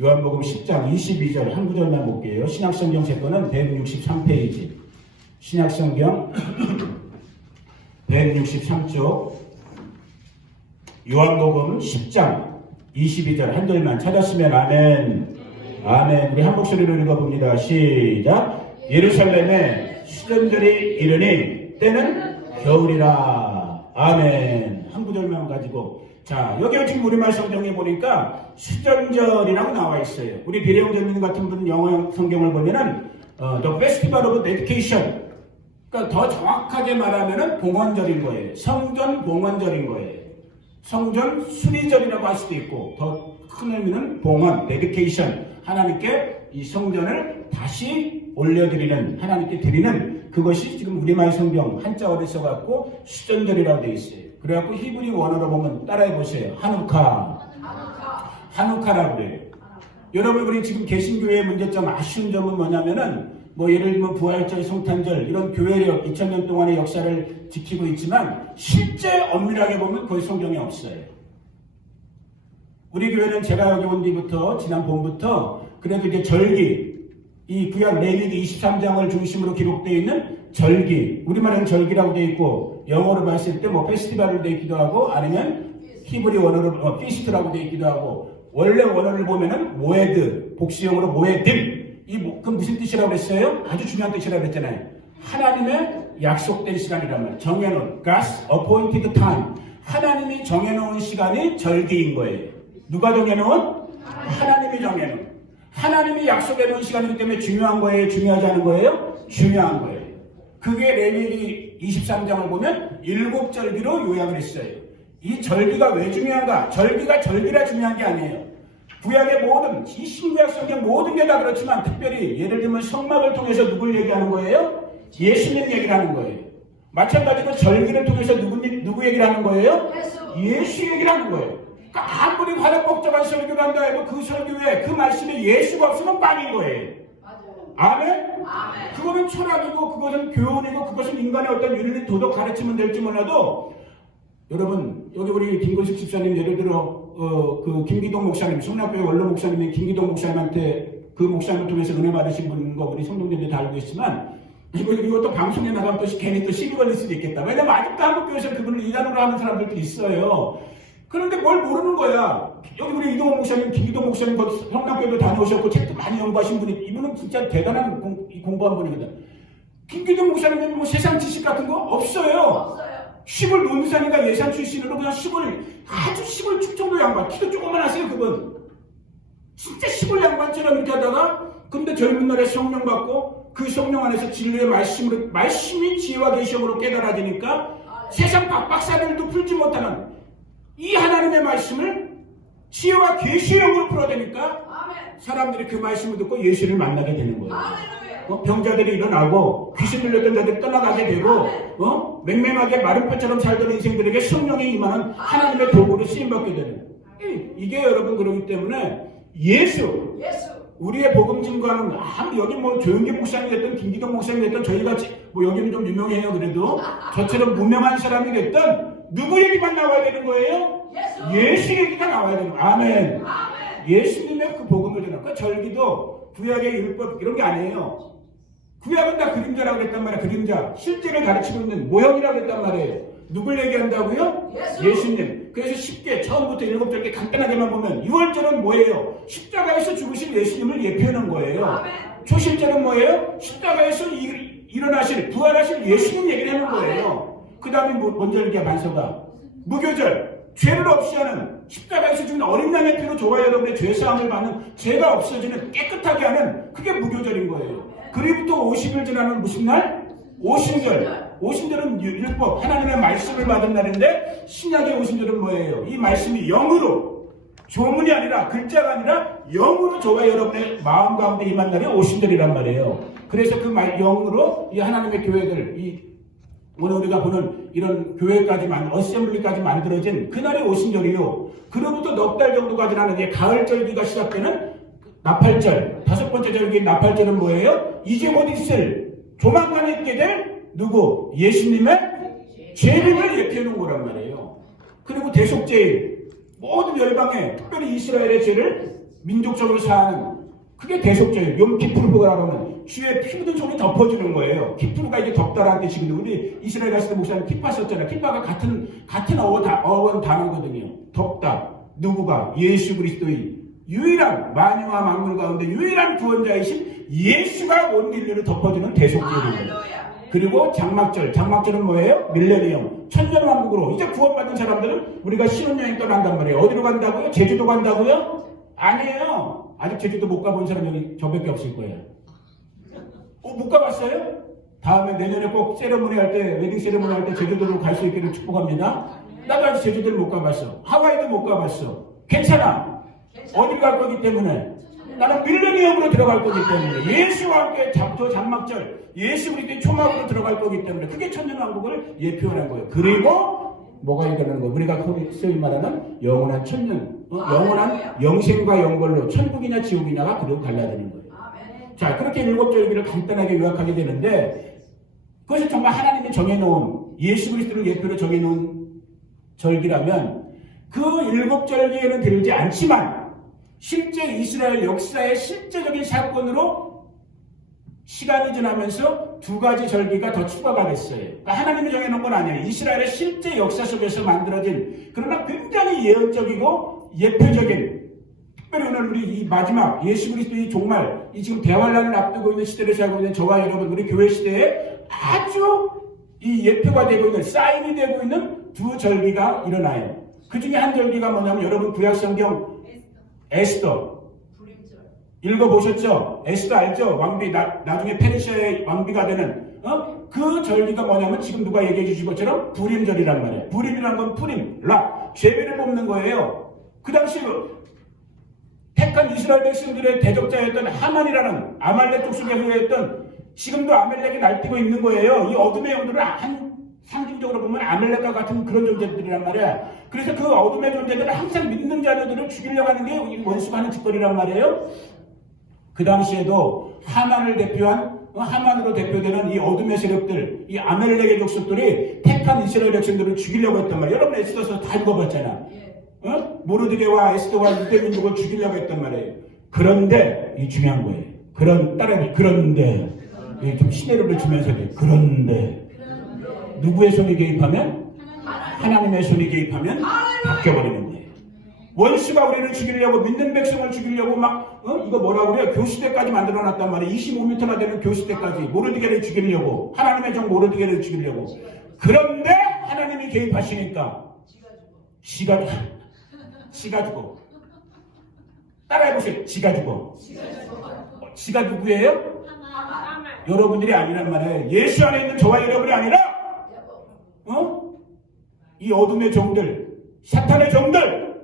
요한복음 10장 22절 한 구절만 볼게요. 신약성경 제 거는 163페이지. 신약성경 163쪽 요한복음 10장 22절 한 절만 찾았으면 아멘. 아멘. 우리 한 목소리로 읽어봅니다. 시작. 예루살렘에 수전들이 이르니 때는 겨울이라. 아멘. 한 구절만 가지고. 자, 여기 지금 우리말 성경에 보니까 수전절이라고 나와 있어요. 우리 비례형제님 같은 분 영어 성경을 보면은 The Festival of Dedication. 그러니까 더 정확하게 말하면은 봉헌절인 거예요. 성전 봉헌절인 거예요. 성전 순위절이라고 할 수도 있고 더 큰 의미는 봉헌, 데디케이션. 하나님께 이 성전을 다시 올려드리는, 하나님께 드리는 그것이 지금 우리말 성경 한자어로 써갖고 수전절이라고 되어 있어요. 그래갖고 히브리 원어로 보면 따라해 보세요. 하누카라고 그래요. 여러분 우리 지금 개신교회의 문제점, 아쉬운 점은 뭐냐면은 뭐 예를 들면 부활절, 성탄절 이런 교회력 2000년 동안의 역사를 지키고 있지만 실제 엄밀하게 보면 거의 성경에 없어요. 우리 교회는 제가 여기 온 뒤부터 지난 봄부터 그래도 이제 절기, 이 구약 레위기 23장을 중심으로 기록되어 있는 절기, 우리말에는 절기라고 되어 있고 영어로 봤을 때 뭐 페스티벌로 되어 있기도 하고 아니면 히브리 원어로 피스트라고 되어 있기도 하고 원래 원어를 보면은 모에드, 복수형으로 모에딜, 그 무슨 뜻이라고 그랬어요? 아주 중요한 뜻이라고 그랬잖아요. 하나님의 약속된 시간이란 말이에요. 정해놓은 God's appointed time. 하나님이 정해놓은 시간이 절기인 거예요. 누가 정해놓은? 하나님이 정해놓은. 하나님이 약속해놓은 시간이기 때문에 중요한 거예요? 중요하지 않은 거예요? 중요한 거예요. 그게 레위기 23장을 보면 7절기로 요약을 했어요. 이 절기가 왜 중요한가? 절기가 절기라 중요한 게 아니에요. 구약의 모든, 이 신구약 성경 모든 게 다 그렇지만 특별히 예를 들면 성막을 통해서 누굴 얘기하는 거예요? 예수님 얘기를 하는 거예요. 마찬가지로 절기를 통해서 누구 얘기를 하는 거예요? 예수 얘기를 하는 거예요. 그러니까 아무리 화려복잡한 설교를 한다 해도 그 설교에 그 말씀에 예수가 없으면 빵인 거예요. 아멘? 그거는 철학이고 그것은 교훈이고 그것은 인간의 어떤 윤리 도덕 가르치면 될지 몰라도 여러분 여기 우리 김건식 집사님 예를 들어 그 김기동 목사님 성남교회 원로 목사님인 김기동 목사님한테 그 목사님을 통해서 은혜 받으신 분인 거 우리 성동님들 다 알고 있지만 이것도 방송에 나가면 또 괜히 또 시비 걸릴 수도 있겠다. 왜냐면 아직도 한국교회에서 그분을 이단으로 하는 사람들도 있어요. 그런데 뭘 모르는 거야. 여기 우리 이동호 목사님, 김기동 목사님, 성남교회도 다녀오셨고 책도 많이 연구하신 분이 이분은 진짜 대단한 공부한 분이거든. 김기동 목사님은 뭐 세상 지식 같은 거 없어요. 시골 논산이가 예산 출신으로 그냥 아주 시골 축정도 양반, 키도 조금만 하세요 그분. 진짜 시골 양반처럼 이렇게 하다가 근데 젊은 날에 성령 받고 그 성령 안에서 진리의 말씀이 지혜와 계시형으로 깨달아지니까 세상 박박사들도 풀지 못하는 이 하나님의 말씀을 지혜와 계시형으로 풀어대니까 사람들이 그 말씀을 듣고 예수를 만나게 되는 거예요. 병자들이 일어나고 귀신 들렸던 자들이 떠나가게 되고 맹맹하게 마른 뼈처럼 살던 인생들에게 성령이 임하는 하나님의 도구로 쓰임받게 되는 이게 여러분 그러기 때문에 예수 우리의 복음 증거하는 여기 뭐 조영기 목사님이 됐든 김기동 목사님이 됐든 저희같이 뭐 여기는 좀 유명해요. 그래도 저처럼 무명한 사람이 됐든 누구 얘기만 나와야 되는 거예요? 예수 얘기가 나와야 되는 거예요. 아멘. 예수님의 그 복음을 전하는 그 절기도 구약의 율법 이런 게 아니에요. 구약은 다 그림자라고 그랬단 말이에요. 그림자. 실제를 가르치고 있는 모형이라고 그랬단 말이에요. 누굴 얘기한다고요? 예수님. 그래서 쉽게 처음부터 7절께 간단하게만 보면 6월절은 뭐예요? 십자가에서 죽으신 예수님을 예표하는 거예요. 초실절은 뭐예요? 십자가에서 일어나실, 부활하실 예수님 얘기를 하는 거예요. 그 다음에 먼저 이렇게 반서가 무교절, 죄를 없이 하는 십자가에서 죽는 어린 양의 피로 저와 여러분의 죄사함을 받는 죄가 없어지는 깨끗하게 하는 그게 무교절인 거예요. 그리부터 50일 지나는 무슨 날? 오순절. 오순절은 율법, 하나님의 말씀을 받은 날인데 신약의 오순절은 뭐예요? 이 말씀이 영으로 조문이 아니라 글자가 아니라 영으로 저와 여러분의 마음 가운데 임한 날이 오순절이란 말이에요. 그래서 그 영으로 이 하나님의 교회들 오늘 우리가 보는 이런 교회까지 어셈블리까지 만들어진 그날이 오순절이요. 그로부터 넉 달 정도가 지나는 가을절기가 시작되는 나팔절, 5번째 절기인 나팔절은 뭐예요? 이제 곧 있을 조만간에 있게 될 누구? 예수님의 재림을 예표하는 거란 말이에요. 그리고 대속죄일 모든 열방에 특별히 이스라엘의 죄를 민족적으로 사는 그게 대속죄예요. 욤키푸르라고 하면 주의 피 묻은 손이 덮어주는 거예요. 키푸르가 이게 덮다라는 뜻이거든요. 우리 이스라엘 갔을 때 목사님 키파 썼잖아요. 키파가 같은 어원 단어거든요. 덮다. 누구가? 예수 그리스도의 유일한 만유와 만물 가운데 유일한 구원자이신 예수가 온 인류를 덮어주는 대속죄입니다. 그리고 장막절은 뭐예요? 밀레니엄, 천년왕국으로 이제 구원받은 사람들은 우리가 신혼여행 떠난단 말이에요. 어디로 간다고요? 제주도 간다고요? 아니에요. 아직 제주도 못 가본 사람 여기 저밖에 없을 거예요. 못 가봤어요? 다음에 내년에 꼭 세레모니 할 때, 웨딩 세레모니 할 때 제주도로 갈 수 있기를 축복합니다. 나도 아직 제주도를 못 가봤어. 하와이도 못 가봤어. 괜찮아. 어디 갈 거기 때문에. 나는 밀레니엄으로 들어갈 거기 때문에. 예수와 함께 저 장막절, 예수 그리스도의 초막으로 들어갈 거기 때문에. 그게 천년왕국을 예표하는 거예요. 그리고 뭐가 일어나는 거예요? 우리가 소위 말하는 영원한 천년, 영원한 영생과 영벌로 천국이냐 지옥이냐가 그리고 갈라지는 거예요. 자, 그렇게 일곱 절기를 간단하게 요약하게 되는데 그것이 정말 하나님이 정해놓은 예수 그리스도를 예표로 정해놓은 절기라면 그 일곱 절기에는 들지 않지만 실제 이스라엘 역사의 실제적인 사건으로 시간이 지나면서 두 가지 절기가 더 추가가 됐어요. 그러니까 하나님이 정해놓은 건 아니에요. 이스라엘의 실제 역사 속에서 만들어진 그러나 굉장히 예언적이고 예표적인 특별히 오늘 우리 이 마지막 예수 그리스도의 종말 이 지금 대환란을 앞두고 있는 시대를 살고 있는 저와 여러분 우리 교회 시대에 아주 이 예표가 되고 있는 사인이 되고 있는 두 절기가 일어나요. 그 중에 한 절기가 뭐냐면 여러분 구약성경 에스더 읽어보셨죠? 에스더 알죠? 왕비 나중에 페르시아의 왕비가 되는 그 절기가 뭐냐면 지금 누가 얘기해 주신 것처럼 부림절이란 말이에요. 부림이란 건 푸림, 락, 죄배를 뽑는 거예요. 그 당시 택한 이스라엘 백성들의 대적자였던 하만이라는 아말렉 족속에 후예했던 지금도 아말렉이 날뛰고 있는 거예요. 이 어둠의 영들은 상징적으로 보면 아말렉과 같은 그런 존재들이란 말이야. 그래서 그 어둠의 존재들은 항상 믿는 자녀들을 죽이려고 하는 게 원수가 하는 짓거리란 말이에요. 그 당시에도 하만을 대표한 하만으로 대표되는 이 어둠의 세력들, 이 아말렉의 족속들이 택한 이스라엘 백성들을 죽이려고 했단 말이에요. 여러분 에스더서 다 읽어봤잖아. 모르드게와 에스더와 유대민족을 죽이려고 했단 말이에요. 그런데 이 중요한 거예요. 그런데 좀 시내를 주면서 그런데 누구의 손이 개입하면? 하나님의 손이 개입하면 바뀌어버리는 거예요. 원수가 우리를 죽이려고 믿는 백성을 죽이려고 막 이거 뭐라고 그래요? 교시대까지 만들어놨단 말이에요. 25m나 되는 교시대까지 모르드게를 죽이려고 하나님의 종 모르드게를 죽이려고. 그런데 하나님이 개입하시니까 지가 죽어. 따라해보세요. 지가 죽어. 지가 누구예요? 여러분들이 아니란 말이에요. 예수 안에 있는 저와 여러분이 아니라 이 어둠의 종들, 사탄의 종들,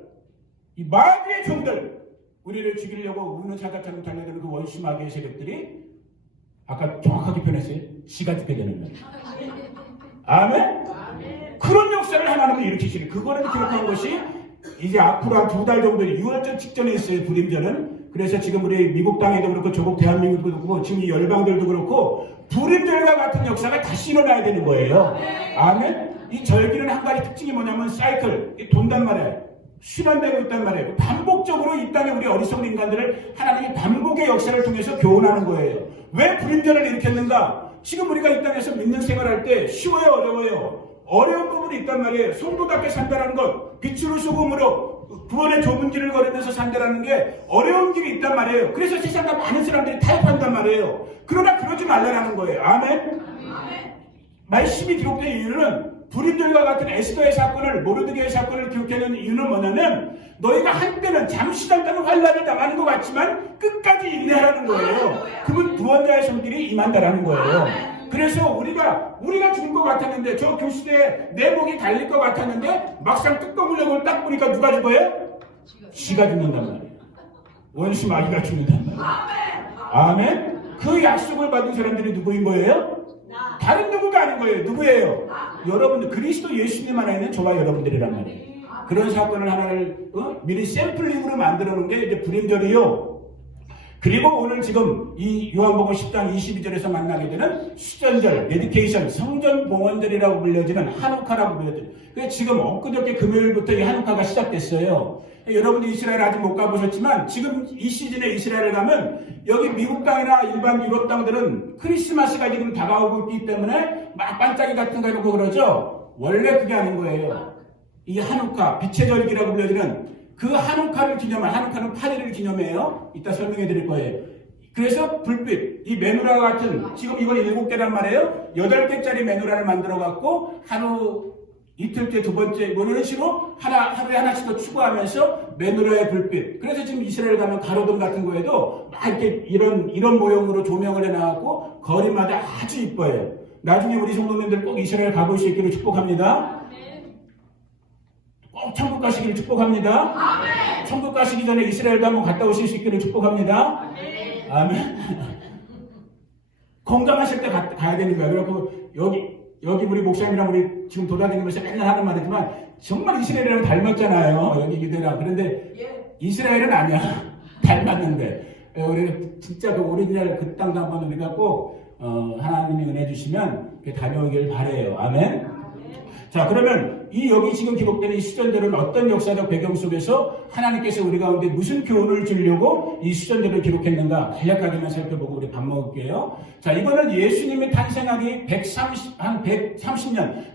이 마귀의 종들, 우리를 죽이려고 우는 사자처럼 달려드는 그 원수 마귀의 세력들이 아까 정확하게 표현했어요. 지가 죽게 되는 거예요. 아멘? 그런 역사를 하나님이 일으키시니 그거를 기록한 것이 이제 앞으로 한 2달 정도 6월절 직전에 있어요. 불임절은. 그래서 지금 우리 미국 땅에도 그렇고 조국 대한민국도 그렇고 지금 이 열방들도 그렇고 불임절과 같은 역사가 다시 일어나야 되는 거예요. 아멘? 이 절기는 한 가지 특징이 뭐냐면 사이클, 돈단 말이에요. 실현되고 있단 말이에요. 반복적으로 이 땅에 우리 어리석은 인간들을 하나님이 반복의 역사를 통해서 교훈하는 거예요. 왜 불임절을 일으켰는가? 지금 우리가 이 땅에서 믿는 생활할 때 쉬워요, 어려워요? 어려운 부분이 있단 말이에요. 성도답게 산다는 것, 빛으로 소금으로 구원의 좁은 길을 걸으면서 산다는 게 어려운 길이 있단 말이에요. 그래서 세상과 많은 사람들이 타협한단 말이에요. 그러나 그러지 말라는 거예요. 아멘? 말씀이 기록된 이유는 불임절과 같은 에스더의 사건을 모르드게의 사건을 기록하는 이유는 뭐냐면 너희가 한때는 잠시 잠깐 환란을 당하는 것 같지만 끝까지 인내하라는 거예요. 그분 구원자의 손길이 임한다라는 거예요. 그래서 우리가 죽을 것 같았는데 저 교시대에 내 목이 달릴 것 같았는데 막상 뚜껑 열고 딱 보니까 누가 죽어요? 지가 죽는단 말이에요. 원수 마귀가 죽는단 말이에요. 아멘? 그 약속을 받은 사람들이 누구인 거예요? 다른 누구가 아닌 거예요. 누구예요? 여러분들 그리스도 예수님 안에 있는 저와 여러분들이란 말이에요. 그런 사건을 하나를 미리 샘플링으로 만들어 놓은 게 이제 불임절이요. 그리고 오늘 지금 이 요한복음 10장 22절에서 만나게 되는 수전절, 메디케이션, 성전봉헌절이라고 불려지는 한우카라고 불려져요. 그래서 지금 엊그저께 금요일부터 이 한우카가 시작됐어요. 여러분이 이스라엘 아직 못 가보셨지만 지금 이 시즌에 이스라엘을 가면 여기 미국 땅이나 일반 유럽 땅들은 크리스마스가 지금 다가오고 있기 때문에 막 반짝이 같은 거 이러고 그러죠. 원래 그게 아닌 거예요. 이 한우카, 빛의 절기라고 불려지는 그 한우카를 기념한, 한우카는 8일을 기념해요. 이따 설명해 드릴 거예요. 그래서 불빛, 이 메누라 같은, 지금 이건 7개란 말이에요. 8개짜리 메누라를 만들어 갖고 하루 이틀째 두 번째 뭐 이런 식으로 하루에 하나씩 더 추가하면서 메누라의 불빛. 그래서 지금 이스라엘 가면 가로등 같은 거에도 막 이렇게 이런 모형으로 조명을 해놔갖고 거리마다 아주 이뻐요. 나중에 우리 성도님들 꼭 이스라엘 가볼 수 있기를 축복합니다. 꼭 천국 가시기를 축복합니다. 천국 가시기 전에 이스라엘도 한번 갔다 오실 수 있기를 축복합니다. 아멘. 건강하실 때 가야 되는 거야. 그리고 여기 우리 목사님이랑 우리 지금 돌아다니면서 맨날 하는 말이지만 정말 이스라엘이랑 닮았잖아요. 여기 유대랑. 그런데 이스라엘은 아니야. 닮았는데. 우리 진짜 그 오리지널 그 땅도 한번 우리가 꼭 하나님이 은혜 주시면 다녀오길 바래요. 아멘. 자, 그러면 여기 지금 기록되는 이 수전들은 어떤 역사적 배경 속에서 하나님께서 우리 가운데 무슨 교훈을 주려고 이 수전들을 기록했는가 간략하게만 살펴보고 우리 밥 먹을게요. 자, 이거는 예수님이 탄생하기 130년,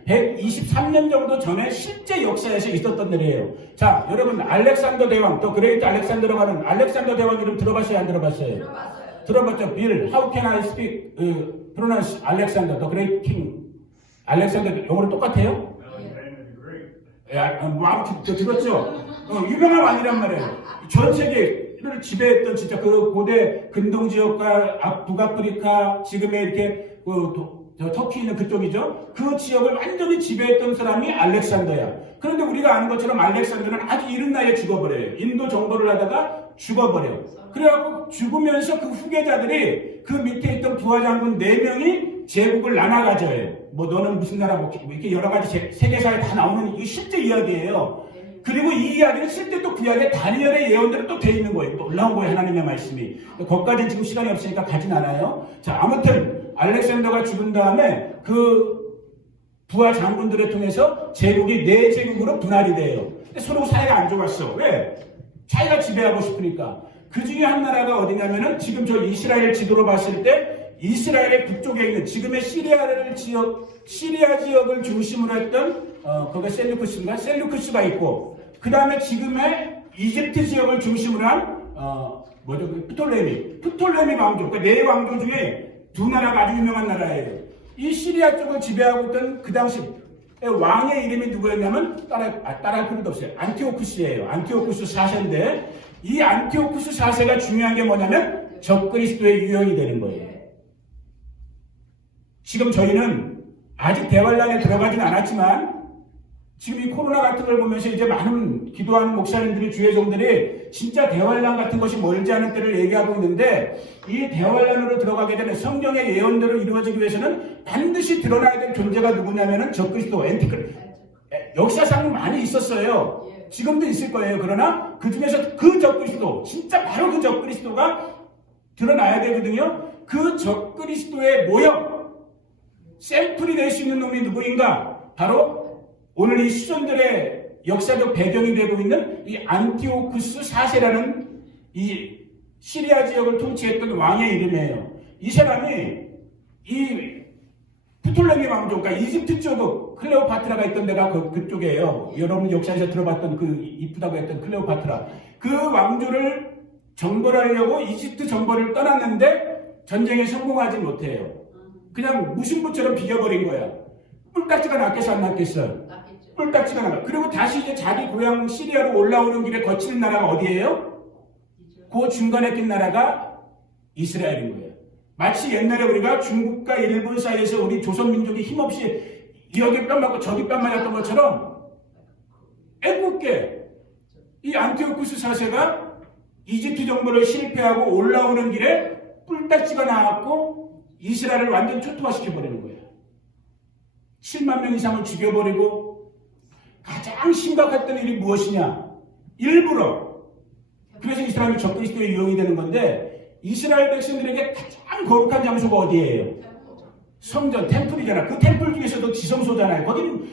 123년 정도 전에 실제 역사에서 있었던 일이에요. 자, 여러분 알렉산더 대왕, 또 그레이트 알렉산더라고 하는 알렉산더 대왕 이름 들어봤어요? 안 들어봤어요? 들어봤죠? 빌, how can I speak, pronounce Alexander, the great king. 알렉산더, 영어로 똑같아요? 저 들었죠? 유명한 왕이란 말이에요. 전 세계를 지배했던 진짜 그 고대 근동 지역과 북아프리카, 지금의 이렇게 터키 있는 그쪽이죠? 그 지역을 완전히 지배했던 사람이 알렉산더야. 그런데 우리가 아는 것처럼 알렉산더는 아주 이른 나이에 죽어버려요. 인도 정보를 하다가 죽어버려요. 그래갖고 죽으면서 그 후계자들이 그 밑에 있던 부하 장군 4명이 제국을 나눠 가져요. 뭐 너는 무슨 나라 뭐 이렇게 여러 가지 세계사에 다 나오는 이 실제 이야기예요. 그리고 이 이야기는 실제 또 구약의 다니엘의 예언대로 또 돼 있는 거예요. 또 올라온 거예요. 하나님의 말씀이. 거기까지는 지금 시간이 없으니까 가진 않아요. 자, 아무튼 알렉산더가 죽은 다음에 그 부하 장군들을 통해서 제국이 4제국으로 분할이 돼요. 근데 서로 사이가 안 좋았어. 왜? 자기가 지배하고 싶으니까. 그 중에 한 나라가 어디냐면은 지금 저 이스라엘 지도로 봤을 때 이스라엘의 북쪽에 있는 지금의 시리아 지역을 중심으로 했던 거기 셀루크스가 있고, 그 다음에 지금의 이집트 지역을 중심으로 한 프톨레미 왕조. 그러니까 4왕조 중에 2나라가 아주 유명한 나라예요. 이 시리아 쪽을 지배하고 있던 그 당시 왕의 이름이 누구였냐면 따라할 필요도 없어요. 안티오쿠스예요. 안티오쿠스 4세인데 이 안티오쿠스 4세가 중요한 게 뭐냐면 적그리스도의 유형이 되는 거예요. 지금 저희는 아직 대환란에 들어가진 않았지만 지금 이 코로나 같은 걸 보면서 이제 많은 기도하는 목사님들이 주회종들이 진짜 대환란 같은 것이 멀지 않은 때를 얘기하고 있는데, 이 대환란으로 들어가게 되면 성경의 예언대로 이루어지기 위해서는 반드시 드러나야 될 존재가 누구냐면은 적그리스도, 역사상 많이 있었어요. 지금도 있을 거예요. 그러나 그 중에서 그 적그리스도, 진짜 바로 그 적그리스도가 드러나야 되거든요. 그 적그리스도의 모형, 샘플이 될 수 있는 놈이 누구인가? 바로 오늘 이 수전들의 역사적 배경이 되고 있는 이 안티오쿠스 4세라는 이 시리아 지역을 통치했던 왕의 이름이에요. 이 사람이 이 프톨레미 왕조, 그러니까 이집트 쪽 클레오파트라가 있던 데가 그쪽이에요. 여러분 역사에서 들어봤던 그 이쁘다고 했던 클레오파트라. 그 왕조를 정벌하려고 이집트 정벌을 떠났는데 전쟁에 성공하지 못해요. 그냥 무신부처럼 비겨버린 거야. 뿔딱지가 낫겠어, 안 낫겠어? 뿔딱지가 나. 그리고 다시 이제 자기 고향 시리아로 올라오는 길에 거치는 나라가 어디예요? 그 중간에 낀 나라가 이스라엘인 거예요. 마치 옛날에 우리가 중국과 일본 사이에서 우리 조선민족이 힘없이 여기 뺨 맞고 저기 뺨 맞았던 것처럼 애꿎게 이 안티오쿠스 4세가 이집트 정벌을 실패하고 올라오는 길에 뿔딱지가 나왔고 이스라엘을 완전 초토화시켜버리는 거예요. 7만 명 이상을 죽여버리고, 가장 심각했던 일이 무엇이냐? 일부러. 그래서 이 사람이 적그리스도의 유형이 되는 건데, 이스라엘 백성들에게 가장 거룩한 장소가 어디예요? 성전, 템플이잖아. 그 템플 중에서도 지성소잖아요. 거기는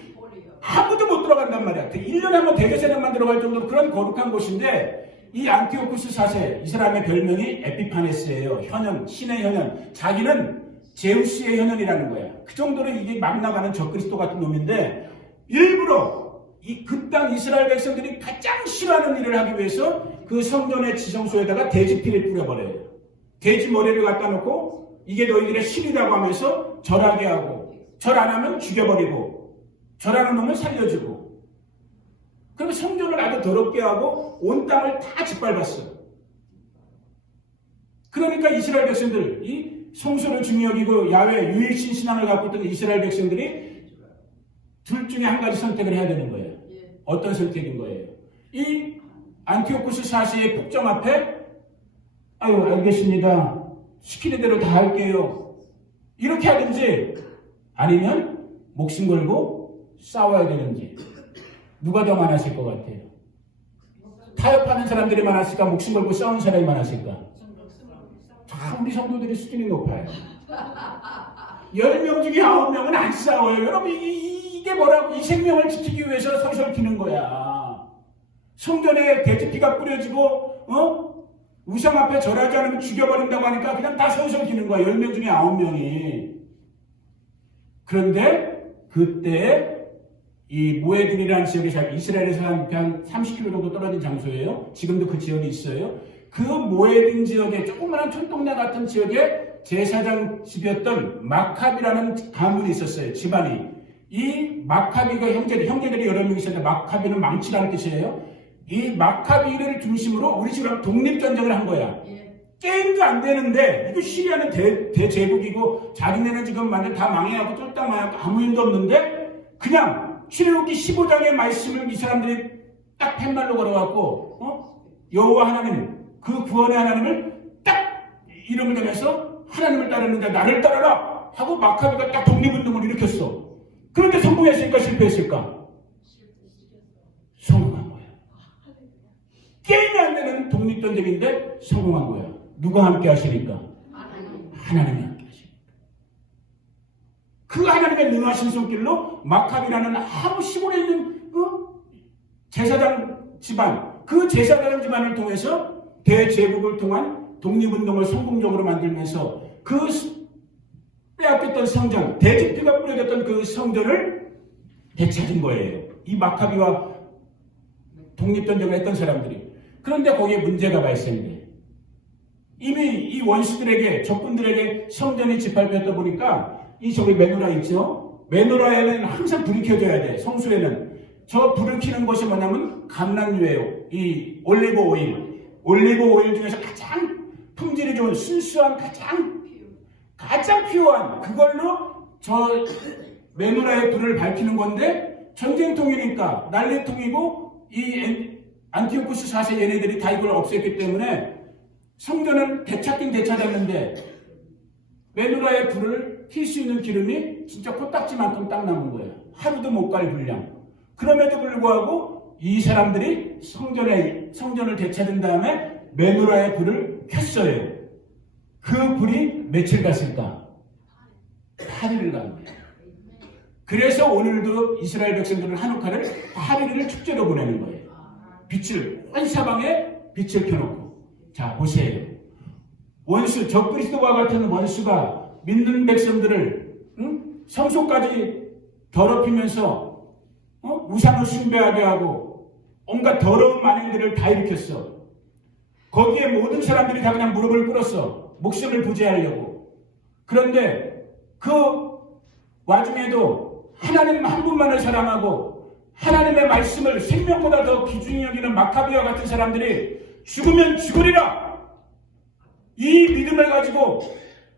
아무도 못 들어간단 말이야. 1년에 한 번 대제사장만 들어갈 정도로 그런 거룩한 곳인데 이 안티오쿠스 4세, 이 사람의 별명이 에피파네스예요. 현현, 신의 현현. 자기는 제우스의 현현이라는 거야. 그 정도로 이게 막 나가는 적그리스도 같은 놈인데 일부러 이 그 땅 이스라엘 백성들이 가장 싫어하는 일을 하기 위해서 그 성전의 지성소에다가 돼지 피를 뿌려버려요. 돼지 머리를 갖다 놓고 이게 너희들의 신이라고 하면서 절하게 하고 절 안 하면 죽여버리고 절하는 놈은 살려주고 그리고 성전을 아주 더럽게 하고 온 땅을 다 짓밟았어. 그러니까 이스라엘 백성들 이 성소를 중히 여기고 야훼 유일신 신앙을 갖고 있던 이스라엘 백성들이 둘 중에 한 가지 선택을 해야 되는 거예요. 어떤 선택인 거예요? 이 안티오쿠스 4세의 폭정 앞에 아유 알겠습니다. 시키는 대로 다 할게요. 이렇게 하든지 아니면 목숨 걸고 싸워야 되는지 누가 더 많았을 것 같아요? 타협하는 사람들이 많았을까? 목숨 걸고 싸우는 사람이 많았을까? 다 우리 성도들의 수준이 높아요. 10명 중에 9명은 안 싸워요. 여러분 이게 뭐라고? 이 생명을 지키기 위해서 설설 기는 거야. 성전에 돼지피가 뿌려지고 우상 앞에 절하지 않으면 죽여버린다고 하니까 그냥 다 설설 기는 거야. 10명 중에 9명이. 그런데 그때 이 모에딘이라는 지역이 이스라엘에서 한 30km 정도 떨어진 장소예요. 지금도 그 지역이 있어요. 그 모에딘 지역에 조그마한 촌동네 같은 지역에 제사장 집이었던 마카비라는 가문이 있었어요. 집안이. 이 마카비가 형제들이 여러 명 있었는데 마카비는 망치라는 뜻이에요. 이 마카비를 중심으로 우리 지금 독립전쟁을 한 거야. 게임도 안 되는데 이거 시리아는 대제국이고 자기네는 지금 완전 다 망해하고 쫄딱 망해하고 아무 일도 없는데 그냥 출애굽기 15장의 말씀을 이 사람들이 딱 팻말로 걸어갖고 여호와 하나님 그 구원의 하나님을 딱 이름을 대면서 하나님을 따르는데 나를 따르라 하고 마카비가 딱 독립운동을 일으켰어. 그런데 성공했을까 실패했을까? 성공한 거야. 게임이 안 되는 독립전쟁인데 성공한 거야. 누가 함께 하시니까? 하나님이 함께 하시니까. 그 하나님의 능하신 손길로 마카비라는 아무 시골에 있는 제사장 집안, 그 제사장 집안을 통해서 대제국을 통한 독립운동을 성공적으로 만들면서 그 빼앗겼던 성전, 돼지피가 뿌려졌던 그 성전을 되찾은 거예요. 이 마카비와 독립전쟁을 했던 사람들이. 그런데 거기에 문제가 발생돼. 이미 이 원수들에게, 적군들에게 성전이 짓밟혔다 보니까 이 저기 메노라 있죠? 메노라에는 항상 불이 켜져야 돼. 성수에는. 저 불을 켜는 것이 뭐냐면 감람유예요. 이 올리브 오일 중에서 가장 품질이 좋은 순수한 가장 피요한 그걸로 저 메노라의 불을 밝히는 건데 전쟁통이니까 난리통이고 이 안티오쿠스 4세 얘네들이 다 이걸 없앴기 때문에 성전은 되찾긴 되찾았는데 메노라의 불을 킬 수 있는 기름이 진짜 코딱지만큼 딱 남은 거예요. 하루도 못 갈 분량. 그럼에도 불구하고 이 사람들이 성전을 되찾은 다음에 메노라의 불을 켰어요. 그 불이 며칠 갔을까? 8일을 간 거예요. 그래서 오늘도 이스라엘 백성들은 하누카를 8일을 축제로 보내는 거예요. 빛을 온 사방에 빛을 켜놓고. 자 보세요. 원수 적그리스도와 같은 원수가 믿는 백성들을 성소까지 더럽히면서 우상을 숭배하게 하고 온갖 더러운 만행들을 다 일으켰어. 거기에 모든 사람들이 다 그냥 무릎을 꿇었어. 목숨을 부지하려고. 그런데 그 와중에도 하나님 한 분만을 사랑하고 하나님의 말씀을 생명보다 더 귀중히 여기는 마카비와 같은 사람들이 죽으면 죽으리라. 이 믿음을 가지고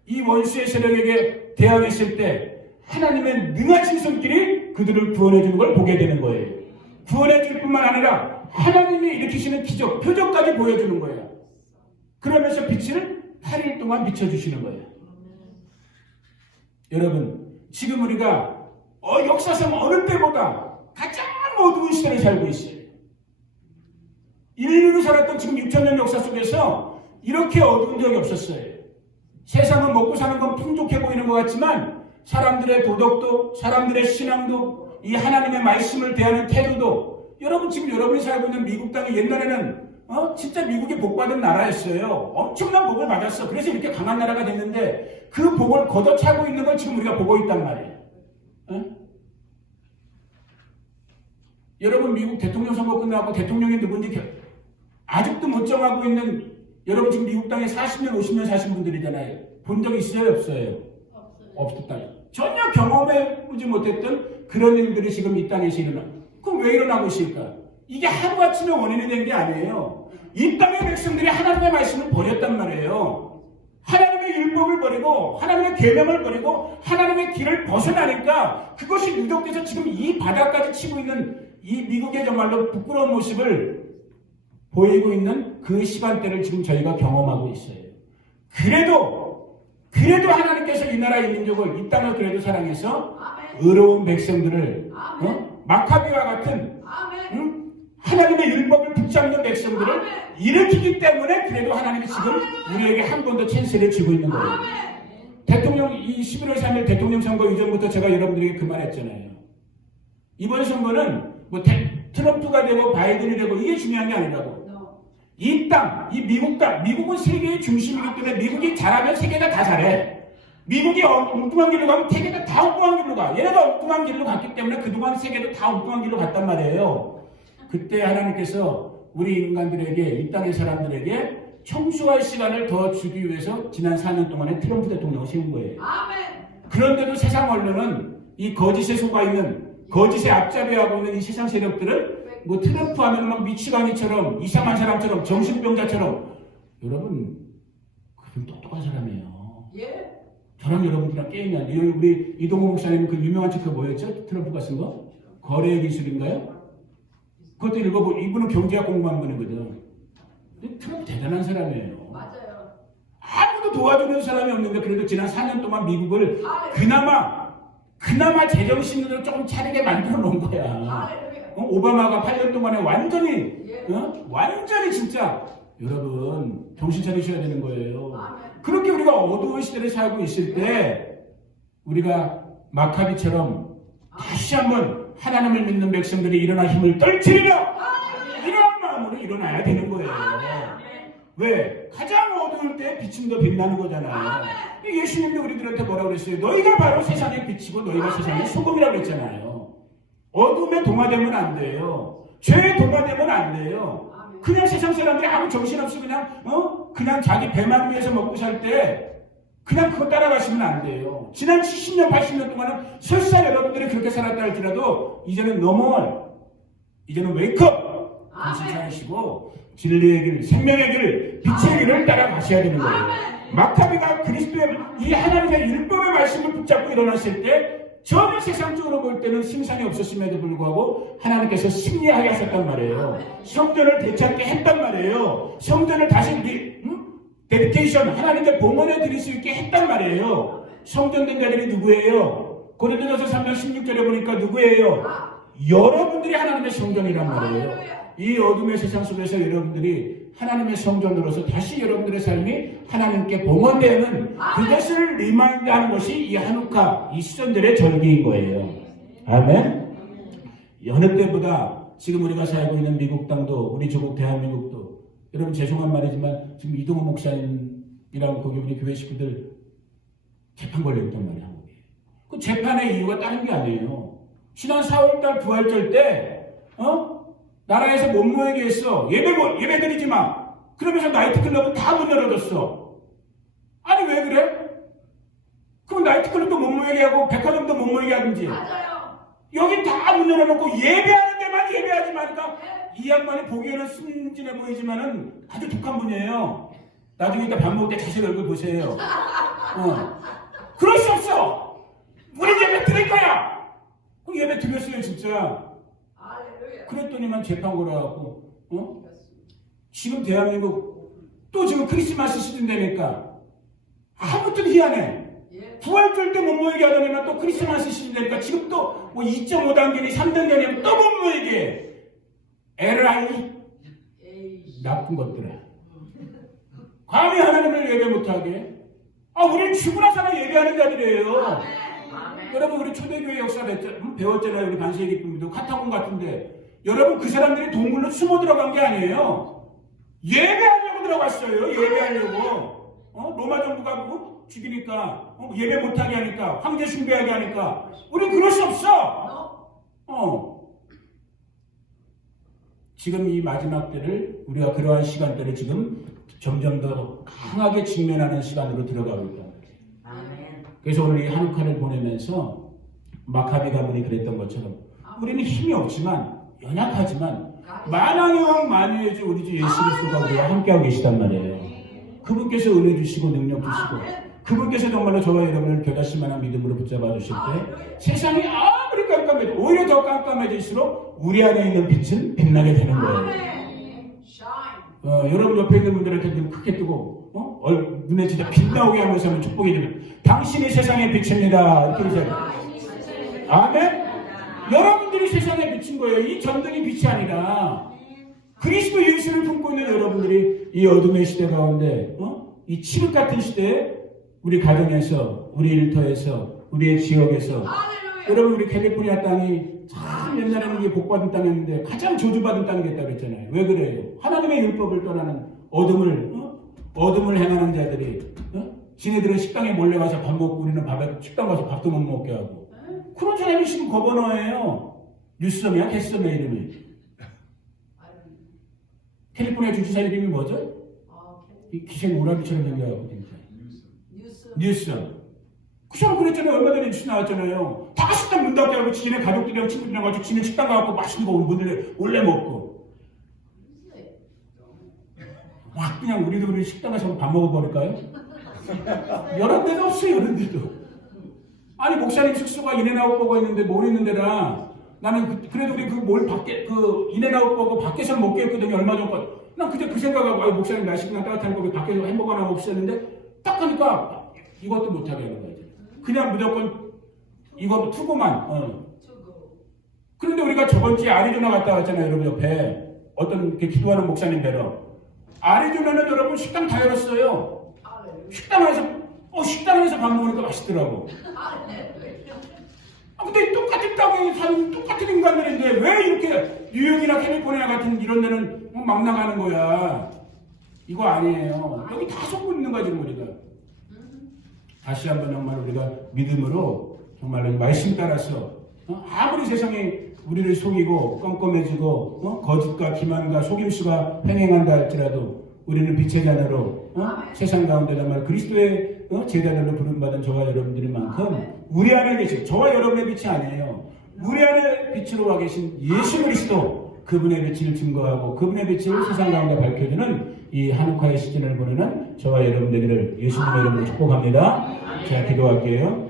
이 원수의 세력에게 대항했을 때 하나님의 능하신 손길이 그들을 구원해 주는 걸 보게 되는 거예요. 구원해 줄 뿐만 아니라 하나님이 일으키시는 기적, 표적까지 보여주는 거예요. 그러면서 빛을 8일 동안 비춰주시는 거예요. 여러분, 지금 우리가 역사상 어느 때보다 가장 어두운 시대를 살고 있어요. 인류로 살았던 지금 6,000년 역사 속에서 이렇게 어두운 적이 없었어요. 세상은 먹고 사는 건 풍족해 보이는 것 같지만 사람들의 도덕도, 사람들의 신앙도, 이 하나님의 말씀을 대하는 태도도 여러분 지금 여러분이 살고 있는 미국 땅이 옛날에는 진짜 미국이 복받은 나라였어요. 엄청난 복을 받았어. 그래서 이렇게 강한 나라가 됐는데 그 복을 걷어차고 있는 걸 지금 우리가 보고 있단 말이에요. 여러분 미국 대통령 선거 끝나고 대통령이 누군지 아직도 못 정하고 있는 여러분 지금 미국 땅에 40년 50년 사신 분들이잖아요. 본 적 있어요 없어요? 없었다. 전혀 경험해보지 못했던 그런 일들이 지금 이 땅에서 일어나. 그럼 왜 일어나고 있을까? 이게 하루아침에 원인이 된 게 아니에요. 이 땅의 백성들이 하나님의 말씀을 버렸단 말이에요. 하나님의 율법을 버리고 하나님의 계명을 버리고 하나님의 길을 벗어나니까 그것이 누적돼서 지금 이 바닥까지 치고 있는 이 미국의 정말로 부끄러운 모습을 보이고 있는 그 시간대를 지금 저희가 경험하고 있어요. 그래도 하나님께서 이 나라 이 민족을 이 땅을 그래도 사랑해서 의로운 백성들을 마카비와 같은 하나님의 율법을 붙잡는 백성들을 일으키기 때문에 그래도 하나님이 지금 우리에게 한 번 더 찬스를 주고 있는 거예요. 대통령 이 11월 3일 대통령 선거 이전부터 제가 여러분들에게 그 말 했잖아요. 이번 선거는 뭐 트럼프가 되고 바이든이 되고 이게 중요한 게 아니라고. 이 땅, 이 미국 땅, 미국은 세계의 중심이기 때문에 미국이 잘하면 세계가 다 잘해. 미국이 엉뚱한 길로 가면 세계가 다 엉뚱한 길로 가. 얘네가 엉뚱한 길로 갔기 때문에 그동안 세계도 다 엉뚱한 길로 갔단 말이에요. 그때 하나님께서 우리 인간들에게, 이 땅의 사람들에게 청소할 시간을 더 주기 위해서 지난 4년 동안에 트럼프 대통령을 세운 거예요. 그런데도 세상 언론은 이 거짓에 속아 있는, 거짓에 앞잡이하고 있는 이 세상 세력들은 뭐 트럼프 하면 막 미치광이처럼 이상한 사람처럼 정신병자처럼 여러분 그분 똑똑한 사람이에요. 저랑 여러분들이랑 게임이 아니에요. 우리 이동호 목사님 그 유명한 책 그 뭐였죠? 트럼프가 쓴 거? 거래의 기술인가요? 그것도 읽어보. 이분은 경제학 공부한 분이거든. 근데 트럼프 대단한 사람이에요. 맞아요. 아무도 도와주는 사람이 없는데 그래도 지난 4년 동안 미국을 그나마 제정신으로 조금 차리게 만들어 놓은 거야. 오바마가 8년 동안에 완전히 진짜 여러분 정신 차리셔야 되는 거예요. 그렇게 우리가 어두운 시대를 살고 있을 때 우리가 마카비처럼 다시 한번 하나님을 믿는 백성들이 일어나 힘을 떨치리라 이런 마음으로 일어나야 되는 거예요. 왜? 가장 어두울 때 빛은 더 빛나는 거잖아요. 예수님도 우리들한테 뭐라고 그랬어요? 너희가 바로 세상의 빛이고 너희가 세상의 소금이라고 그랬잖아요. 어둠에 동화되면 안 돼요. 죄에 동화되면 안 돼요. 그냥 세상 사람들이 아무 정신없이 그냥 자기 배만 위해서 먹고 살 때 그냥 그거 따라가시면 안 돼요. 지난 70년, 80년 동안은 설사 여러분들이 그렇게 살았다 할지라도 이제는 이제는 웨이크업! 정신 차리시고 진리의 길, 생명의 길, 빛의 길을 따라가셔야 되는 거예요. 마카비가 그리스도의 이 하나님의 율법의 말씀을 붙잡고 일어났을 때 전혀 세상적으로 볼 때는 승산이 없었음에도 불구하고 하나님께서 승리하게 하셨단 말이에요. 성전을 되찾게 했단 말이에요. 성전을 다시 데디케이션 하나님께 봉헌해 드릴 수 있게 했단 말이에요. 성전된 자들이 누구예요? 고린도전서 3장 16절에 보니까 누구예요? 여러분들이 하나님의 성전이란 말이에요. 이 어둠의 세상 속에서 여러분들이 하나님의 성전으로서 다시 여러분들의 삶이 하나님께 봉헌되는 그것을 리마인드하는 것이 이 한우카, 이 수전절의 절기인 거예요. 아멘. 여느 때보다 지금 우리가 살고 있는 미국 땅도 우리 조국 대한민국도 여러분 죄송한 말이지만 지금 이동호 목사님이랑 거기 우리 교회 식구들 재판 걸려있단 말이에요. 한국에. 그 재판의 이유가 다른 게 아니에요. 지난 4월달 부활절 때 나라에서 못 모이게 했어. 예배 드리지 마. 그러면서 나이트클럽은 다 문 열어줬어. 아니 왜 그래? 그럼 나이트클럽도 못 모이게 하고 백화점도 못 모이게 하든지. 맞아요. 여기 다 문 열어놓고 예배하는 데만 예배하지 말까? 이 양반이 보기에는 순진해 보이지만은 아주 독한 분이에요. 나중에 이따 밥 먹을 때 자신 얼굴 보세요. 그럴 수 없어. 우리 예배 드릴 거야. 그럼 예배 드렸어요 진짜. 그랬더니만 재판 걸어갖고 지금 대한민국 또 지금 크리스마스 시즌 되니까 아무튼 희한해. 부활절 때 못 모이게 하더니만 또 크리스마스 시즌 되니까 지금 또 뭐 2.5단계니 3단계니 또 못 모이게. 에라이 나쁜 것들아. 감히 하나님을 예배 못하게. 우린 죽으나 살아 예배하는 자들이에요. 여러분 우리 초대교회 역사 배웠잖아요. 우리 반세기 기쁨도 카타콤 같은데 여러분 그 사람들이 동굴로 숨어 들어간 게 아니에요. 예배하려고 들어갔어요. 예배하려고. 로마 정부가 죽이니까 예배 못하게 하니까 황제 숭배하게 하니까 우리 그럴 수 없어. 지금 이 마지막 때를 우리가 그러한 시간대를 지금 점점 더 강하게 직면하는 시간으로 들어가고 있다. 그래서 오늘 이 한우카를 보내면서 마카비 가문이 그랬던 것처럼 우리는 힘이 없지만 연약하지만 만왕의 왕 만유의 주 우리 주 예수 그리스도가 우리와 함께하고 계시단 말이에요. 그분께서 은혜 주시고 능력 주시고 그분께서 정말로 저와 여러분을 겨자씨 만한 믿음으로 붙잡아 주실 때 세상이 아무리 깜깜해도 오히려 더 깜깜해질수록 우리 안에 있는 빛은 빛나게 되는 거예요. 여러분 옆에 있는 분들한테 눈 크게 뜨고 눈에 진짜 빛 나오게 하면서 하는 축복이 되면 당신이 세상의 빛입니다. 이렇게 되세요. 아멘? 여러분들이 세상에 비친 거예요. 이 전등이 빛이 아니라 그리스도 예수를 품고 있는 여러분들이 이 어둠의 시대 가운데 이 칠흑 같은 시대에 우리 가정에서 우리 일터에서 우리의 지역에서 여러분 우리 캘리포니아 땅이 참 옛날에는 이게 복받은 땅이었는데 가장 저주받은 땅이겠다고 그랬잖아요. 왜 그래요? 하나님의 율법을 떠나는 어둠을 행하는 자들이 지네들은 식당에 몰래 가서 밥 먹고 우리는 식당 가서 밥도 못 먹게 하고 그런 사람이 지금 거버너예요. 뉴섬이야? 개썸의 이름이. 캘리포니아 주지사 이름이 뭐죠? 이 기생 오라비처럼 생겨가지고 뉴섬. 그 사람 그랬잖아요. 얼마 전에 뉴스 나왔잖아요. 다 식당 문 닫게 하고 지네 가족들이랑 친구들이랑 같이 지네 식당 가고 맛있는 거 몰래 먹고 막 그냥 우리 식당 가서 밥 먹어버릴까요? 이런 데도 없어요. 이런 데도. 아니 목사님 숙소가 인앤아웃버거 있는데 뭘 있는 데라 나는 그래도 우리 인앤아웃버거 밖에서 먹게 했거든요. 얼마 전까지. 난 그때 그 생각하고 목사님 날씨 그냥 따뜻한 거 밖에서 햄버거 하나 먹었었는데 딱 하니까 이것도 못하게 하는 거예요. 그냥 무조건 이거 투고만. 그런데 우리가 저번 주에 아리조나 갔다 왔잖아요. 여러분 옆에 어떤 기도하는 목사님 뵈러. 아리조나는 여러분 식당 다 열었어요. 식당에서 밥 먹으니까 맛있더라고. 근데 똑같은 땅에 사는 똑같은 인간들인데 왜 이렇게 뉴욕이나 캘리포니아 같은 이런 데는 막 나가는 거야. 이거 아니에요. 여기 다 속고 있는 거야 지금 우리가. 다시 한번 정말 우리가 믿음으로 정말 말씀 따라서 아무리 세상이 우리를 속이고 껌껌해지고 거짓과 기만과 속임수가 횡행한다 할지라도 우리는 빛의 자녀로 세상 가운데 정말 그리스도의 제자들로 부름받은 저와 여러분들인 만큼 우리 안에 계신 저와 여러분의 빛이 아니에요. 우리 안에 빛으로 와 계신 예수 그리스도 그분의 빛을 증거하고 그분의 빛을 세상 가운데 밝혀주는 이 한우카의 시즌을 보내는 저와 여러분들을 예수님의 이름으로 축복합니다. 제가 기도할게요.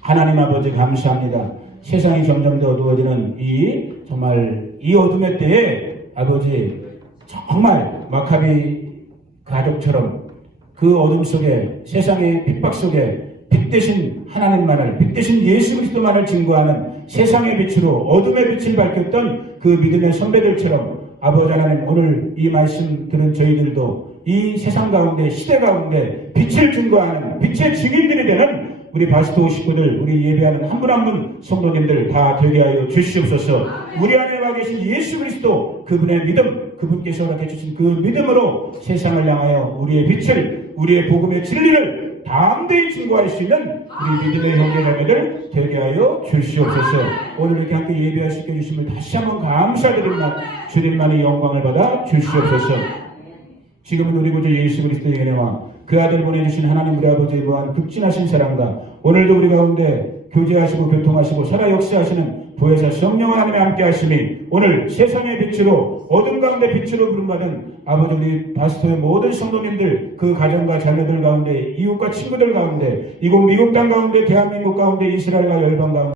하나님 아버지 감사합니다. 세상이 점점 더 어두워지는 정말 이 어둠의 때에 아버지 정말 마카비 가족처럼 그 어둠 속에 세상의 핍박 속에 빛 대신 하나님만을 빛 대신 예수 그리스도만을 증거하는 세상의 빛으로 어둠의 빛을 밝혔던 그 믿음의 선배들처럼 아버지 하나님 오늘 이 말씀 들은 저희들도 이 세상 가운데 시대 가운데 빛을 증거하는 빛의 증인들이 되는 우리 바스토 식구들 우리 예배하는 한 분 한 분 성도님들 다 되게 하여 주시옵소서. 우리 안에 와 계신 예수 그리스도 그분의 믿음 그분께서 허락해 주신 그 믿음으로 세상을 향하여 우리의 빛을 우리의 복음의 진리를 담대히 증거할 수 있는 우리 믿음의 형제자매들 되게 하여 주시옵소서. 오늘 이렇게 함께 예배할 수 있게 해주심을 다시 한번 감사드립니다. 주님만의 영광을 받아 주시옵소서. 지금은 우리 구주 예수 그리스도의 은혜와 그 아들 보내주신 하나님 우리 아버지의 무한 극진하신 사랑과 오늘도 우리 가운데 교제하시고 교통하시고 살아 역사하시는 부회사 성령 하나님의 함께 하심이 오늘 세상의 빛으로 어둠 가운데 빛으로 부름받은 아버지 우리 바스토의 모든 성도님들 그 가정과 자녀들 가운데 이웃과 친구들 가운데 이곳 미국 땅 가운데 대한민국 가운데 이스라엘과 열방 가운데